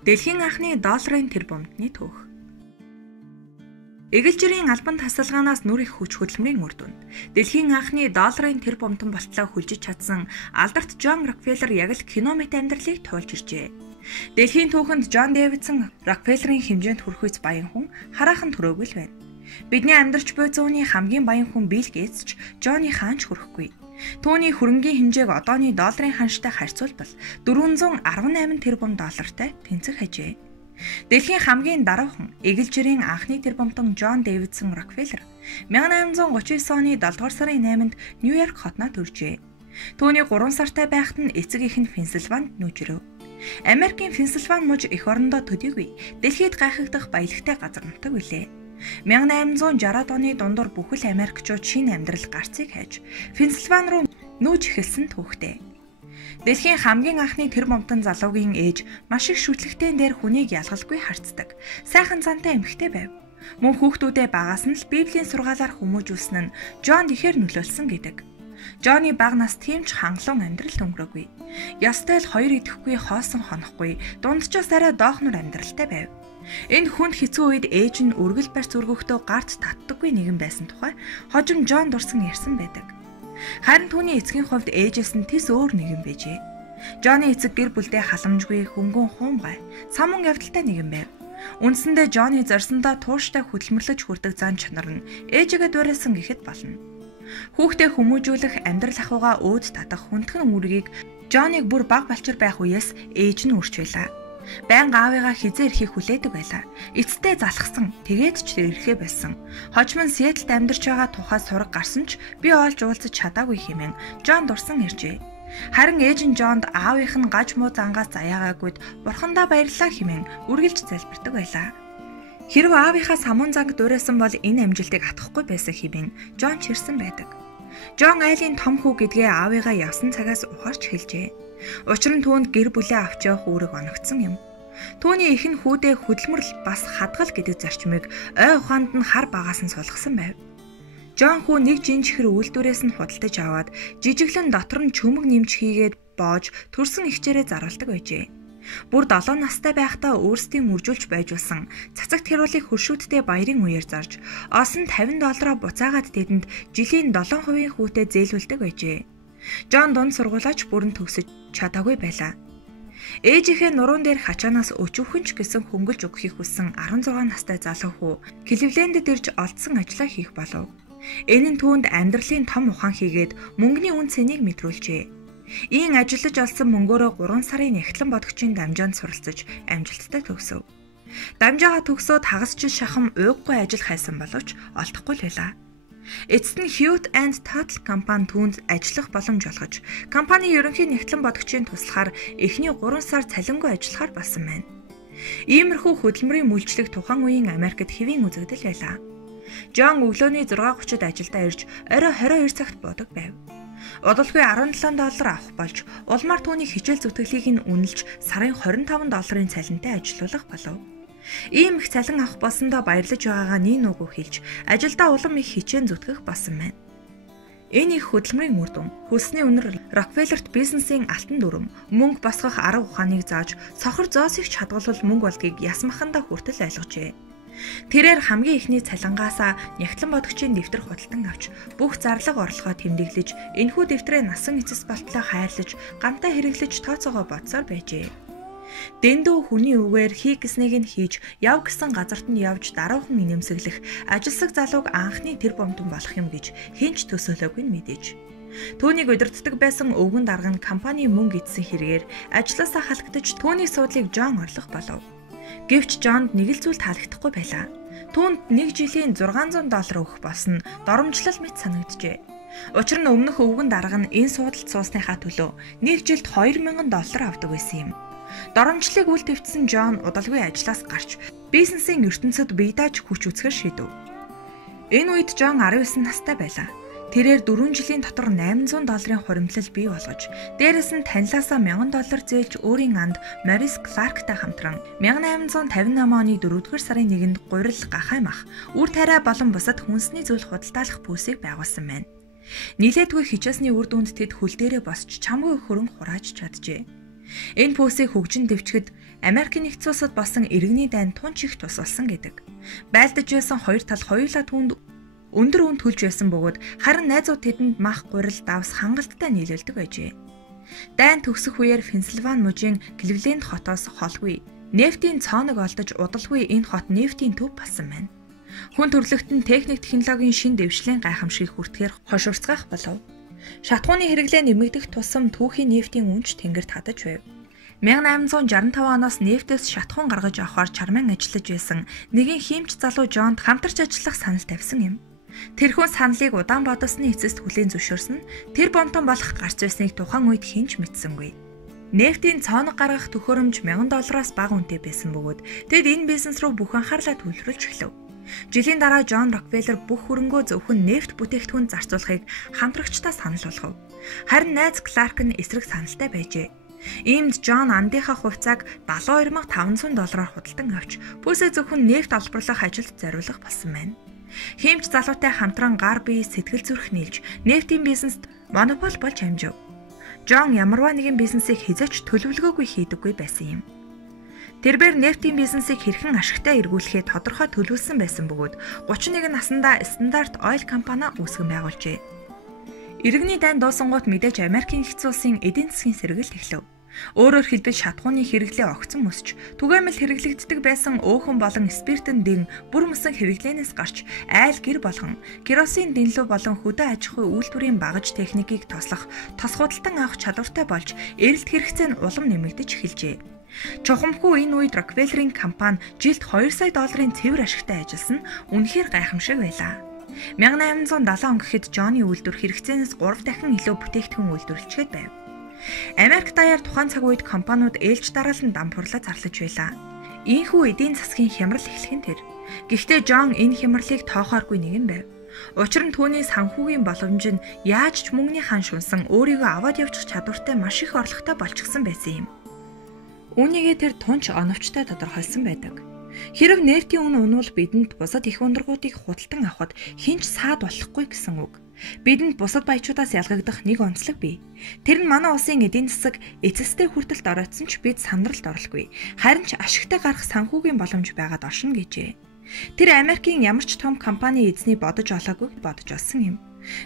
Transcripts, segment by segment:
Дэлхийн анхны долларын тэр бомтны түүх. Эгэлжирийн албан тасалгаанаас нүр их хүч хөдөлмөрийн үр дүнд дэлхийн анхны долларын тэр бомтон болтлоо хүлжиж чадсан алдарт Джон Рокфеллер яг л кино мэт амьдралыг туулж иржээ. Дэлхийн түүхэнд Джон Дэвидсон Рокфеллерийн хэмжээнд хүрэхүйц баян хүн хараахан төрөөгүй л байна. Бидний амьдарч буй зууны хамгийн баян хүн Билл Гейтс ч Джонny хаанч хүрэхгүй. Түүний хөрөнгийн хэмжээг одооны долларын ханштай харьцуулбал 418 тэрбум доллартай тэнцэх хажээ. Дэлхийн хамгийн даруухан эгэлжирийн анхны тэрбумтон Джон Дэвидсон Рокфеллер 1839 оны 7 дугаар сарын 8-нд Нью-Йорк хотноо төржээ. Түүний 3 сартай байхад нь эцэг эх нь Пенсильванид нүүжрөв. Америкийн Пенсильвани мужи эх орондоо төдийгүй дэлхийд гайхагдах баялагтай газар нутаг билээ. 1860-ад оны дундуур бүхэл Америкчууд шинэ амьдрал гарцыг хайж Пенсильвани руу нүүж эхэлсэн түүхтэй. Дэлхийн хамгийн анхны тэр бомтон залуугийн ээж маш их шүтлэгтэн дээр хүнийг ялгалгүй харцдаг. Сайхан зантай эмэгтэй байв. Мөн хүүхдүүдээ багаас нь л Библийн сургаалаар хүмүүжүүлсэн нь Джонд ихээр нөлөөлсөн гэдэг. Джонny бага нас тэмч хангалуун амьдрал өнгөрөөгүй. Ястай л хоёр идэхгүй хоосон хонохгүй дунджаас арай доохнор амьдралтай байв. Энэ хүнд хэцүү үед ээж нь өргөл барьц өргөхдөө гарт татдаггүй нэгэн байсан тухай хожим Джон дурсан ярьсан байдаг. Харин түүний эцгийн хувьд ээжээс нь тис өөр нэгэн байжээ. Джонny эцэг гэр бүлдээ халамжгүй хөнгөн хуумгай, самун явдалтай нэгэн байв. Үндсэндээ Джонny зорьсондоо тууштай хөдөлмөрлөж хүрдэг зан чанар нь ээжигээ дуурайсан гэхэд болно. Хүүхдээ хүмүүжүүлэх амьдрал ахуйгаа өөд татах хүндхэн үүргийг Джонnyг бүр баг балчир байх үеэс ээж нь үрч байлаа. Байнга аавыгаа хизээ ирэхийг хүлээдэг байлаа. Эцтэй залхсан, тэгээд ч тэр ирэхээ болсон. Хожим нь Сиэтлд амьдарч байгаа тухай сураг гарсан ч би олж уулзаж чадаагүй хэмээн Джон дурсан иржээ. Харин ээж нь Джонд аавынх нь гаж муу зангаас заяагаагүйд бурхандаа баярлалаа хэмээн үргэлж залбирдаг байлаа. Хэрв аавынхаа самуун занг дуурайсан бол энэ амжилтыг атгахгүй байсан хэмээн Джон чирсэн байдаг. Джон айлын том хүү гэдгээ аавыгаа явсан цагаас ухаарч хэлжээ. Учир нь түүнд гэр бүлээ авч явах үүрэг оногдсон юм. Түүний эхэн хүүдээ хөдөлмөрл бас хадгал гэдэг зарчмыг ой ухаанд нь хар багаас нь сулгасан байв. Джон хүү нэг жинжихэр үйлдвэрээс нь худалдаж аваад жижиглэн дотор нь чөмөг нэмж хийгээд боож төрсөн ихчээрээ заруулдаг байжээ. Бүр 7 настай байхдаа өөрсдийн мөржүүлж байжулсан цацагт хэруулыг хөршүүдтэй баярын үеэр зарж оос нь $50 буцаагаад тэдэнд жилийн 7% хүүтэй зээлүүлдэг байжээ. Джон дунд сургуулаач бүрэн төгсөж чадаагүй байлаа. Ээжийнхээ нуруунд дээр хачаанаас өчөвхөнч гэсэн хөнгөлж өгөхийг хүссэн 16 настай залуу хүү Кливлендд ирж олдсон ажлаа хийх болов. Энэ нь түүнд амьдралын том ухаан хийгээд мөнгөний үн цэнийг мэдрүүлжээ. Ийн ажиллаж олсон мөнгөөрөө 3 сарын эхлэн бодгчийн дамжаанд суралцаж амжилттай төгсөв. Дамжаагаа төгсөөд хагас жил шахам уйггүй ажил хайсан боловч олдохгүй л байлаа. Эцэст нь Hewitt and Tuttle компани түүнд ажиллах боломж олгож, компани ерөнхий нэгтлэн бодгчийн туслахаар эхний 3 сар цалингүй ажиллахаар болсон байна. Иймэрхүү хөдөлмөрийн мүлжлэг тухайн үеийн Америкт хэвийн үзэгдэл байлаа. Джон өглөөний 6:30-д ажилдаа ирж орой 22 цагт буудаг байв. Удалгүй $17 авах болж, улмаар түүний хичээл зүтгэлийг нь үнэлж сарын $25 цалинтай ажилуулах болов. Ийм их цалин авах болсондоо баярлаж байгаагаа нин үгүй хэлж, ажилдаа улам их хичээн зүтгэх болсон байна. Энэ их хөдөлмөрийн үр дүн хөлсний үнэр Рокфеллерт бизнесийн алтан дүрм, мөнгө босгох арга ухааныг зааж, сохор зоосыг ч хадгалвал мөнгө болдгийг ясмахандаа хүртэл ойлгожээ. Тэрээр хамгийн ихний цалингаасаа нягтлан бодгчийн дэвтэр худалдан авч бүх зарлага орлогоо тэмдэглэж, энэхүү дэвтрээ насан эцэс болтлоо хайрлаж, гамтаа хэрэглэж тооцоогоо бодсоор байжээ. Дэндүү хүний үгээр хий гэснийг нь хийж, яв гэсэн газарт нь явж даруухан инэмсэглэх ажилсаг залууг анхны тэр бомтон болох юм гэж хинч төсөөлөөгүй нь мэдээж. Түүнийг удирддаг байсан өвгөн дарга нь компани мөнгө идсэн хэрэгээр ажлаасаа халагдаж түүний суудлыг Джон орлох болов. Гэвч Джонд нэг л зүйл таалагдахгүй байлаа. Түүнд 1 жилийн $600 өгөх болсон доромжлол мэт санагджээ. Учир нь өмнөх өвгөн дарга нь энэ суудалд суусныхаа төлөө 1 жилд $2000 авдаг байсан юм. Доромжлыг үл твцсэн Джон удалгүй ажлаас гарч бизнесийн ертөнцид бийдааж хүч үзэхэр шийдэв. Энэ үед Джон 19 настай байлаа. Тэрээр 4 жилийн дотор $800 хуримтлал бий болгож, дээрэс нь танилаасаа $1000 зээлж өөрийн анд Морис Кларктай хамтран 1858 оны 4-р сарын 1-нд гурил гахаймах, үр тариа болон бусад хүнсний зүйл худалдаалах пүүсийг байгуулсан байна. Нийлээдгүй хичээсний үр дүнд тэд хөл дээрээ босч чамгүй хөрөнгө хурааж чаджээ. Энэ пүүсийг хөгжин дэвчгэд Америкийн нэгдсэн улсад болсон иргэний дайн тунч их тус болсон гэдэг. Байлдаж байсан хоёр тал хоёулаа түүнд өндөр үн төлж байсан бөгөөд харин найзууд тэдэнд мах гурил давс хангалттай нийлүүлдэг байжээ. Дайн төгсөх үеэр Пенсильвани мужийн Кливленд хотоос холгүй нефтийн цооног олдож удалгүй энэ хот нефтийн төв болсон байна. Хүн төрөлхтөн техник технологийн шин дэвшлийн гайхамшгийг хүртэхээр хошуурцгаах болов. Шатхууны хэрэглээ нэмэгдэх тусам түүхийн нефтийн үнж тэнгэр татаж байв. 1865 оноос нефтээс шатхуун гаргаж авахар чарман ажиллаж байсан нэгэн хиймч залуу Джонд хамтарч ажиллах санал тавьсан юм. Тэрхүү саналыг удаан бодосны эцэст хүлээн зөвшөөрсөн тэр бомтон болох гарч байсныг тухайн үед хинч мэдсэнгүй. Нефтийн цооног гаргах төхөөрөмж $1000 бага үнэтэй байсан бөгөөд тэд энэ бизнес руу бүх анхаарлаа төвлөрүүлж эхлэв. Жилийн дараа Джон Рокфеллер бүх хөрөнгөө зөвхөн нефт бүтээгдэхүүн зарцуулахыг хамтрагчдаа санал болгов. Харин найз Кларк нь эсрэг саналтай байжээ. Иймд Джон андынхаа хувьцааг $72,500 худалдан авч пүүсээ зөвхөн нефт олборлох ажилд зориулах болсон байна. Хиймч залуутай хамтран гар бие сэтгэл зүрх нийлж нефтийн бизнест монопол болж амжив. Джон ямарваа нэгэн бизнесийг хязгаарч төлөвлөгөөгүй хийдэггүй байсан юм. Тэрээр нефтийн бизнесийг хэрхэн ашигтай эргүүлэхээ тодорхой төлөвлөсөн байсан бөгөөд 31 наснда Standard Oil компани үүсгэн байгуулжээ. Иргэний дайн дуусангууд мэдээж Америкийн нэгдсэн улсын эдийн засгийн сэргэлт эхлэв. Өөрөөр хэлбэл шатхууны хэрэглээ огцон өсч, түгээмэл хэрэглэгддэг байсан өөхөн болон спиртэн дэн бүр мөсөн хэрэглээнээс гарч айл гэр болгон керосин дэнлүү болон хөдөө аж ахуйн үйлдвэрийн багаж техникийг тослох, тос худалдан авах чадвартай болж эрэлт хэрэгцээ нь улам нэмэгдэж эхэлжээ. Чухамхүү энэ үед Рокфеллерийн компани жилд $2 сая цэвэр ашигтай ажилласан нь үнэхээр гайхамшиг байлаа. 1870 он гэхэд Джонны үйлдвэр хэрэгцээнээс 3 дахин илүү бүтээгдэхүүн үйлдвэрлэчихэд байв. Америк даяар тухайн цаг үед компаниуд ээлж дараалан дампуурлаа зарлаж байлаа. Ийхүү эдийн засгийн хямрал эхлэх нь тэр. Гэхдээ Джон энэ хямралыг тоохооргүй нэгэн байв. Учир нь түүний санхүүгийн боломж нь яаж ч мөнгөний хан шунсан өөрийгөө аваад явчих чадвартай маш их орлоготой болчихсон байсан юм. Үүнийгээ тэр тунч оновчтой тодорхойлсон байдаг. Хэрв нефтийн үн унвал бидэнд бусад их ундрагуудыг худалдан авахд хинч саад болохгүй гэсэн үг. Бидэнд бусад баячуудаас ялгагдах нэг онцлог бий. Тэр нь манай улсын эдийн засаг эцэстэй хүртэлд оройтсон ч бид сандралд орлохгүй. Харин ч ашигтай гарах санхүүгийн боломж байгаад оршино гэжээ. Тэр Америкийн ямар ч том компани эзний бодож олоогүй бодож олсон юм.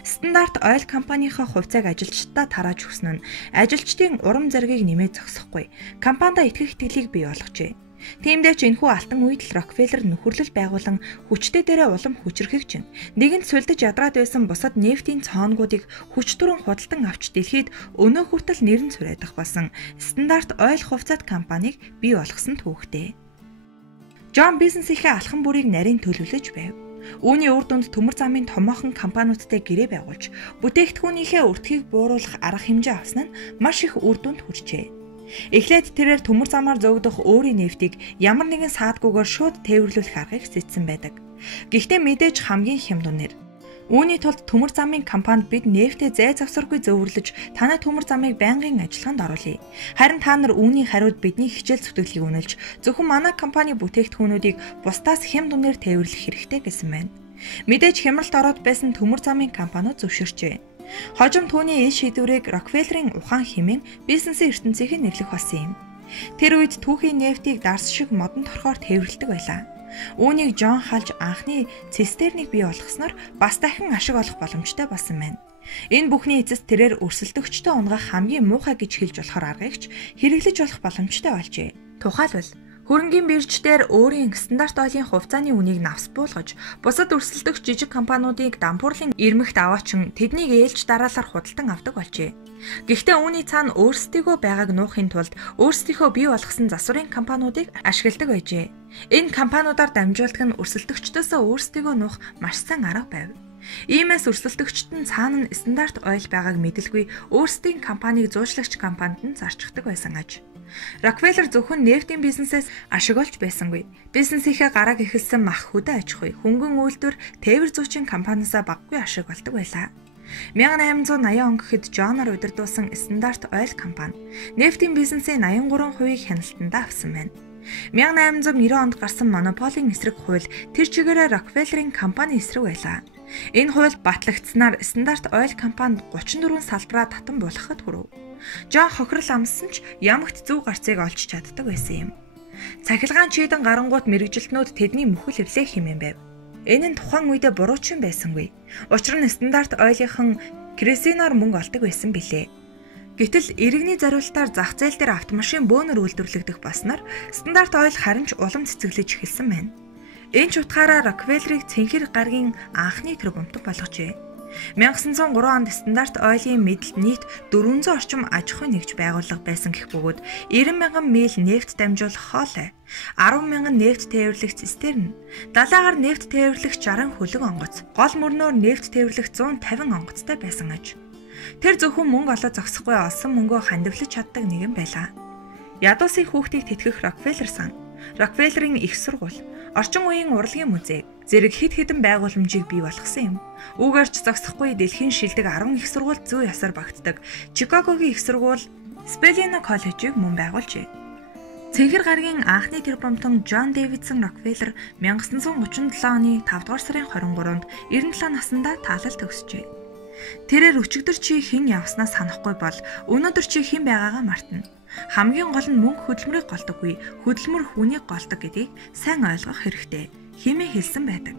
Standard Oil компанийхаа хувьцааг ажилчдаа тарааж өгсөн нь ажилчдын урам зоригийг нэмээд зогсохгүй. Компанида итгэх итгэлийг бий болгожээ. Тиймдээ ч энэхүү алтан үед л Рокфеллер нөхөрлөл байгуулан хүчтэй дээрээ улам хүчрхэгчин нэгэнт сулдаж ядраад байсан бусад нефтийн цоонгуудыг хүч түрэн худалдан авч дэлхийд өнөө хүртэл нэрэн цурайдах болсон Standard Oil хувьцаат компанийг бий болгосон түүхтэй. Джон бизнесийнхээ алхам бүрийг нарийн төлөвлөж байв. Үүний үр дүнд төмөр замын томоохон компаниудтай гэрээ байгуулж бүтээгдэхүүнийхээ өртгийг бууруулах арга хэмжээ авсан нь маш их үр дүнд хүрчээ. Эхлээд тэрээр төмөр замаар зөөгдөх өөрийн нефтийг ямар нэгэн саадгүйгээр шууд тээвэрлүүлэх аргыг сэтсэн байдаг. Гэхдээ мэдээж хамгийн хямд үнээр. Үүний тулд төмөр замын компанид бид нефтээ зай завсаргүй зөвөрлөж танай төмөр замыг байнгын ажиллагаанд оруулъя. Харин та нар үүний хариуд бидний хичээл зүтгэлийг үнэлж зөвхөн манай компани бүтээгдэхүүнүүдийг бусдаас хямд үнээр тээвэрлэх хэрэгтэй гэсэн байна. Мэдээж хямралд ороод байсан төмөр замын компаниуд зөвшөөрчээ. Хожим түүний ил шийдвэрийг Рокфеллерийн ухаан хэмээн бизнесийн ертөнцийн нэрлэх болсон юм. Тэр үед түүхийн нефтийг дарс шиг модон торхоор тээвэрлэдэг байлаа. Үүнийг Джон халж анхны цистернийг бий болгосноор бас дахин ашиг олох боломжтой болсон байна. Энэ бүхний эцэст тэрээр өрсөлдөгчтэй унгах хамгийн муухай гэж хэлж болохоор аргагч хэрэглэж болох боломжтой болжээ. Тухайлбал хөрөнгийн бирждээр өөрийн Standard Oil-ийн хувьцааны үнийг навс буулгаж, бусад өрсөлдөгч жижиг компаниудыг дампуурлын ирмэгт аваачин тэднийг ээлж дараалаар худалдан авдаг болжээ. Гэхдээ үүний цаана өөрсдийгөө байгааг нуухын тулд өөрсдийнхөө бий болгосон засварын компаниудыг ашигладаг байжээ. Энэ компаниудаар дамжуулдаг нь өрсөлдөгчдөөсөө өөрсдийгөө нуух маш сайн арга байв. Иймээс өрсөлдөгчд нь цаана нь Standard Oil байгааг мэдэлгүй өөрсдийн компанийг зуучлагч компанид нь зарчдаг байсан аж. Рокфеллер зөвхөн нефтийн бизнесээс ашиг олж байсангүй. Бизнесийнхээ гарааг эхэлсэн мах хөдөө аж ахуй, хөнгөн үйлдвэр, тээвэр зүйчийн компаниасаа баггүй ашиг олдог байлаа. 1880 он гэхэд Джоноор удирдуулсан Standard Oil компани нефтийн бизнесийн 83%-ийг хяналтандаа авсан байна. 1890 онд гарсан монополийн эсрэг хууль тэр чигээрээ Рокфеллерийн компани эсрэг байлаа. Энэ хууль батлагдсанаар Стандарт Ойл компанид 34 салбараа татан буулгахад хүрэв. Жон хохирол амссан ч ямагт зөв гарцыг олж чаддаг байсан юм. Цахилгаан чийдэн гарангуут мэрэгжилтнүүд тэдний мөхөл эвлэх хэмээн байв. Энэ нь тухайн үедээ буруучин байсангүй. Учир нь Стандарт Ойлынхан керосиноор мөнгө олдог байсан билээ. Гэтэл иргэний зориулалтаар зах зээл дээр автомашин бөөнөр үйлдвэрлэгдэх болсноор Стандарт Ойл харин ч улам цэцэглэж эхэлсэн байна. Энэ ч утгаараа Рокфеллерийг цэнхэр гаргийн анхны тэр бомтог болгожээ. 1903 онд Стандарт Ойлын мэдэлд нийт 400 орчим аж ахуйн нэгж байгууллага байсан гэх бөгөөд 90,000 миль нефт дамжуулах хоолой, 10,000 нефт тээвэрлэх цистерн, далайгаар нефт тээвэрлэх 60 хөлөг онгоц, гол мөрнөөр нефт тээвэрлэх 150 онгоцтой байсан аж. Тэр зөвхөн мөнгө олоод зогсохгүй олсон мөнгөө хандивлаж чаддаг нэгэн байлаа. Ядуусын хүүхдийг тэтгэх Рокфеллер сан, Рокфеллерийн их сургууль, орчин үеийн урлагийн музей зэрэг хэд хэдэн байгууламжийг бий болгосон юм. Үүгээрч зогсохгүй дэлхийн шилдэг 10 их сургууль зүй ясаар багтдаг Чикагогийн их сургууль Спеллино коллежийг мөн байгуулжээ. Цэнхэр гаргийн анхны тэр бомтон Джон Дэвидсон Рокфеллер 1937 оны 5 дугаар сарын 23-нд 97 наснда таалал төгсжээ. Тэрээр өчигдөр чи хэн явснаас санахгүй бол өнөөдөр чи хэн байгаагаа мартна. Хамгийн гол нь мөнгө хөдөлмөрийг голдоггүй, хөдөлмөр хүнийг голдог гэдгийг сайн ойлгох хэрэгтэй хэмээн хэлсэн байдаг.